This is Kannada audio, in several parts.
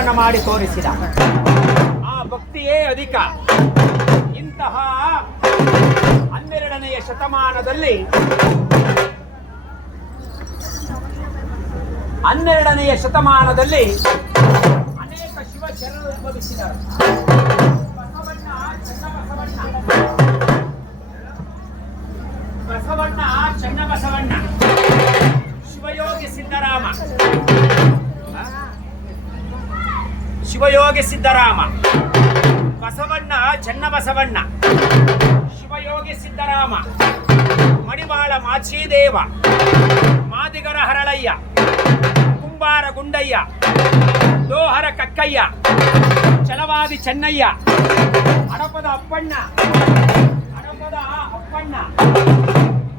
ಭಕ್ತಿಯನ್ನು ಮಾಡಿ ತೋರಿಸಿದ. ಆ ಭಕ್ತಿಯೇ ಅಧಿಕ. ಇಂತಹ 12ನೇ ಶತಮಾನದಲ್ಲಿ ಅನೇಕ ಶಿವಶರಣರು ಉದ್ಭವಿಸಿದರು. ಬಸವಣ್ಣ, ಚನ್ನಬಸವಣ್ಣ, ಶಿವಯೋಗಿ ಸಿದ್ದರಾಮ, ಬಸವಣ್ಣ, ಚನ್ನಬಸವಣ್ಣ, ಶಿವಯೋಗಿ ಸಿದ್ದರಾಮ, ಮಡಿವಾಳ ಮಾಚಿದೇವ, ಮಾದಿಗರ ಹರಳಯ್ಯ, ಕುಂಬಾರ ಗುಂಡಯ್ಯ, ದೋಹರ ಕಕ್ಕಯ್ಯ, ಛಲವಾದಿ ಚೆನ್ನಯ್ಯ, ಹಡಪದ ಅಪ್ಪಣ್ಣ,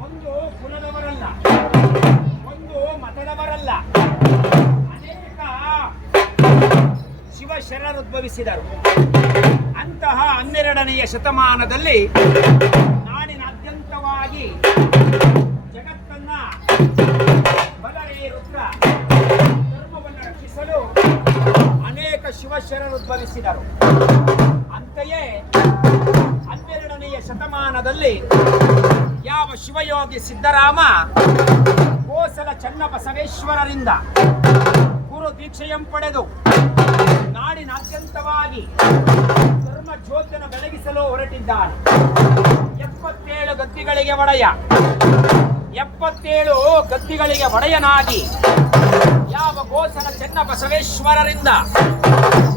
ಒಂದು ಕುಲದವರಲ್ಲ, ಒಂದು ಮತದವರಲ್ಲ, ಅನೇಕ ಶಿವಶರಣರು ಉದ್ಭವಿಸಿದರು. ಅಂತಹ 12ನೇ ಶತಮಾನದಲ್ಲಿ ನಾಡಿನಾದ್ಯಂತವಾಗಿ ಜಗತ್ತನ್ನ ಬಲರೇ ರುದ್ರ ಧರ್ಮವನ್ನು ರಕ್ಷಿಸಲು ಅನೇಕ ಶಿವಶರಣರು ಉದ್ಭವಿಸಿದರು. ಅಂತೆಯೇ 12ನೇ ಶತಮಾನದಲ್ಲಿ ಯಾವ ಶಿವಯೋಗಿ ಸಿದ್ದರಾಮ ಕೋಸಲ ಚನ್ನಬಸವೇಶ್ವರರಿಂದ ಗುರು ದೀಕ್ಷೆಯಂ ಪಡೆದು ನಾಡಿನಾದ್ಯಂತವಾಗಿ ಧರ್ಮ ಜ್ಯೋತಿಯನ್ನು ಬೆಳಗಿಸಲು ಹೊರಟಿದ್ದಾನೆ. 77 ಗದ್ದಿಗಳಿಗೆ ಒಡೆಯ, 77 ಗದ್ದಿಗಳಿಗೆ ಒಡೆಯನಾಗಿ ಯಾವ ಗೋಸಲ ಚನ್ನಬಸವೇಶ್ವರರಿಂದ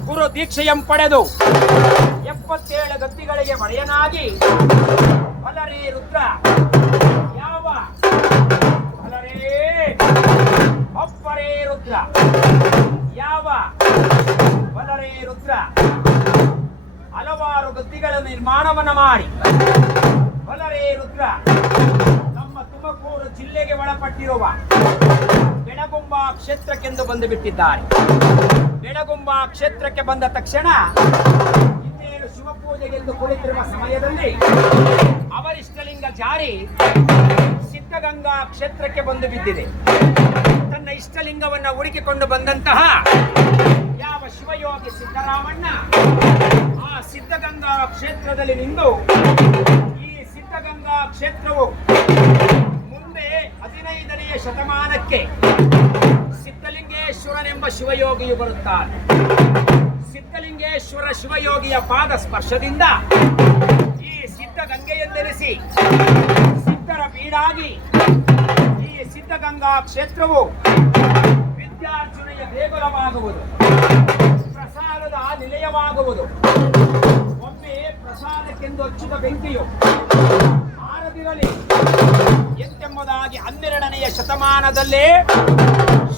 ಗುರು ದೀಕ್ಷೆಯಂ ಪಡೆದು 77 ಗದ್ದಿಗಳಿಗೆ ಒಡೆಯನಾಗಿ ಬಲರೇ ರುದ್ರ, ಯಾವ ಬಲರೇ ಅಪ್ಪರೇ ರುದ್ರ, ಯಾವ ಬಲರೇ ರುದ್ರ ಹಲವಾರು ಗದ್ದಿಗಳ ನಿರ್ಮಾಣವನ್ನು ಮಾಡಿ ಬಲರೇ ರುದ್ರ ನಮ್ಮ ತುಮಕೂರು ಜಿಲ್ಲೆಗೆ ಒಳಪಟ್ಟಿರುವ ಬೆಳಗುಂಬ ಕ್ಷೇತ್ರಕ್ಕೆಂದು ಬಂದು ಬಿಟ್ಟಿದ್ದಾರೆ. ಬೆಳಗುಂಬ ಕ್ಷೇತ್ರಕ್ಕೆ ಬಂದ ತಕ್ಷಣ ಇನ್ನೇನು ಶಿವಪೂಜೆಗೆಂದು ಕುಳಿತಿರುವ ಸಮಯದಲ್ಲಿ ಅವರಿಷ್ಟಲಿಂಗ ಜಾರಿ ಸಿದ್ಧಗಂಗಾ ಕ್ಷೇತ್ರಕ್ಕೆ ಬಂದು ಬಿದ್ದಿದೆ. ತನ್ನ ಇಷ್ಟಲಿಂಗವನ್ನು ಹುಡುಕಿಕೊಂಡು ಬಂದಂತಹ ಯಾವ ಶಿವಯೋಗಿ ಸಿದ್ದರಾಮಣ್ಣ ಆ ಸಿದ್ಧಗಂಗಾ ಕ್ಷೇತ್ರದಲ್ಲಿ ನಿಂತು ಈ ಸಿದ್ಧಗಂಗಾ ಕ್ಷೇತ್ರವು ಮುಂದೆ 15ನೇ ಶತಮಾನಕ್ಕೆ ಸಿದ್ಧಲಿಂಗೇಶ್ವರನೆಂಬ ಶಿವಯೋಗಿಯು ಬರುತ್ತಾರೆ. ಸಿದ್ಧಲಿಂಗೇಶ್ವರ ಶಿವಯೋಗಿಯ ಪಾದ ಸ್ಪರ್ಶದಿಂದ ಈ ಸಿದ್ಧಗಂಗೆಯೆಂದೆನಿಸಿ ಸಿದ್ಧರ ಬೀಡಾಗಿ ಈ ಸಿದ್ಧಗಂಗಾ ಕ್ಷೇತ್ರವು ವಿದ್ಯಾರ್ಜುನೆಯ ದೇಗುಲವಾಗುವುದು, ಪ್ರಸಾದದ ನಿಲಯವಾಗುವುದು. ಒಮ್ಮೆ ಪ್ರಸಾದಕ್ಕೆಂದು ಹಚ್ಚಿದ ಬೆಂಕಿಯು ಆರದಿರಲಿ ಎಂತೆಂಬುದಾಗಿ 12ನೇ ಶತಮಾನದಲ್ಲೇ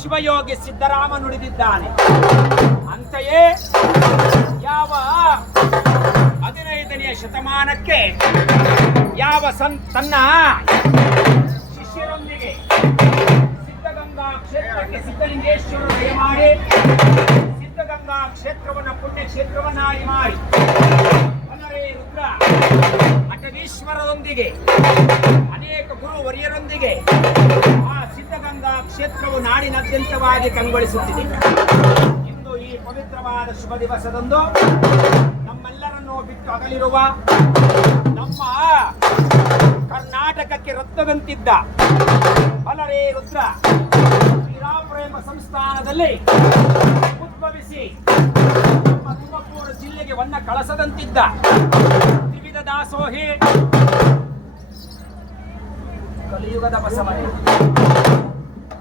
ಶಿವಯೋಗಿ ಸಿದ್ದರಾಮ ನುಡಿದಿದ್ದಾನೆ. ಅಂತೆಯೇ ಯಾವ 15ನೇ ಶತಮಾನಕ್ಕೆ ಯಾವ ತನ್ನ ಶಿಷ್ಯರೊಂದಿಗೆ ಸಿದ್ಧಗಂಗಾ ಕ್ಷೇತ್ರಕ್ಕೆ ಸಿದ್ಧಲಿಂಗೇಶ್ವರರು ದಯಮಾಡಿ ಸಿದ್ಧಗಂಗಾ ಕ್ಷೇತ್ರವನ್ನು ಪುಣ್ಯ ಕ್ಷೇತ್ರವನ್ನಾಗಿ ಮಾಡಿ ಬಲರೇ ರುದ್ರ ಅಟವೀಶ್ವರರೊಂದಿಗೆ ಅನೇಕ ಗುರುವರಿಯರೊಂದಿಗೆ ಆ ಸಿದ್ಧಗಂಗಾ ಕ್ಷೇತ್ರವು ನಾಡಿನಾದ್ಯಂತವಾಗಿ ಕಂಗೊಳಿಸುತ್ತಿದೆ. ಇಂದು ಈ ಪವಿತ್ರವಾದ ಶುಭ ದಿವಸದಂದು ನಮ್ಮೆಲ್ಲರನ್ನು ಬಿಟ್ಟು ಅಗಲಿರುವ ನಮ್ಮ ಕರ್ನಾಟಕಕ್ಕೆ ರತ್ನದಂತಿದ್ದ ಬಲರೇ ರುದ್ರ ಶ್ರೀರಾಮಪ್ರೇಮ ಸಂಸ್ಥಾನದಲ್ಲಿ ಉದ್ಭವಿಸಿ ನಮ್ಮ ತುಮಕೂರು ಜಿಲ್ಲೆಗೆ ವನ್ನ ಕಳಸದಂತಿದ್ದ ತ್ರಿವಿಧ ದಾಸೋಹಿ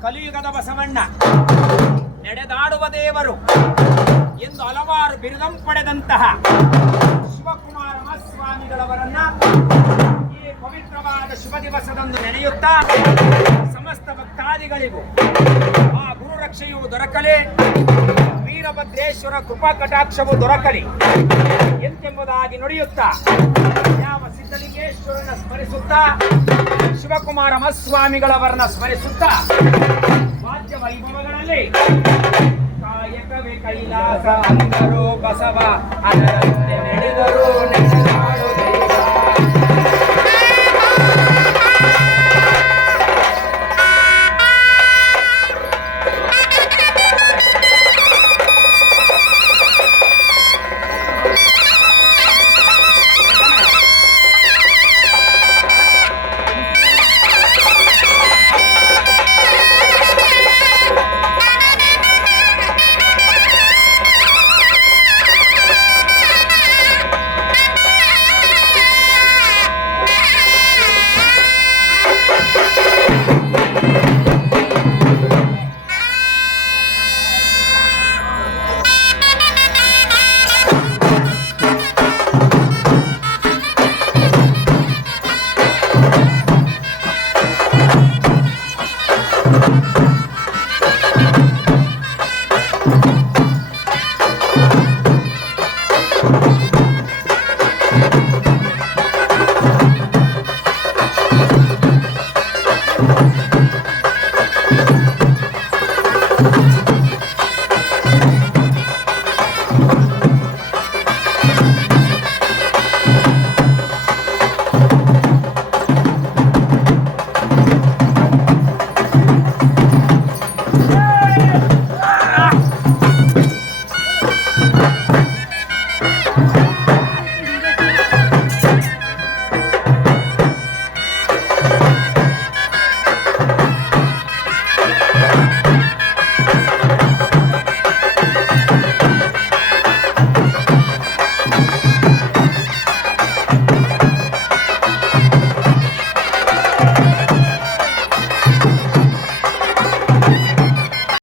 ಕಲಿಯುಗದ ಬಸವಣ್ಣ ನಡೆದಾಡುವ ದೇವರು ಎಂದು ಹಲವಾರು ಬಿರುದಂ ಪಡೆದಂತಹ ಶಿವಕುಮಾರ ಸ್ವಾಮಿಗಳವರನ್ನ ಈ ಪವಿತ್ರವಾದ ಶುಭ ದಿವಸದಂದು ನೆನೆಯುತ್ತಾ ಸಮಸ್ತ ಭಕ್ತಾದಿಗಳಿಗೂ ಆ ಗುರು ರಕ್ಷೆಯು ದೊರಕಲಿ, ವೀರಭದ್ರೇಶ್ವರ ಕೃಪಾ ಕಟಾಕ್ಷವು ದೊರಕಲಿ ಎಂತೆಂಬುದಾಗಿ ನುಡಿಯುತ್ತಾ ಯಾವ ಸಿದ್ಧಲಿಂಗೇಶ್ವರನ ಸ್ಮರಿಸುತ್ತಾ ಶಿವಕುಮಾರ ಸ್ವಾಮಿಗಳವರನ್ನ ಸ್ಮರಿಸುತ್ತಾ ವಾದ್ಯ ವೈಭವಗಳಲ್ಲಿ ಕಾಯಕವೇ ಕೈಲಾಸ ಅಂದರು ಬಸವ ಅದರಂತೆ ನಡೆದರು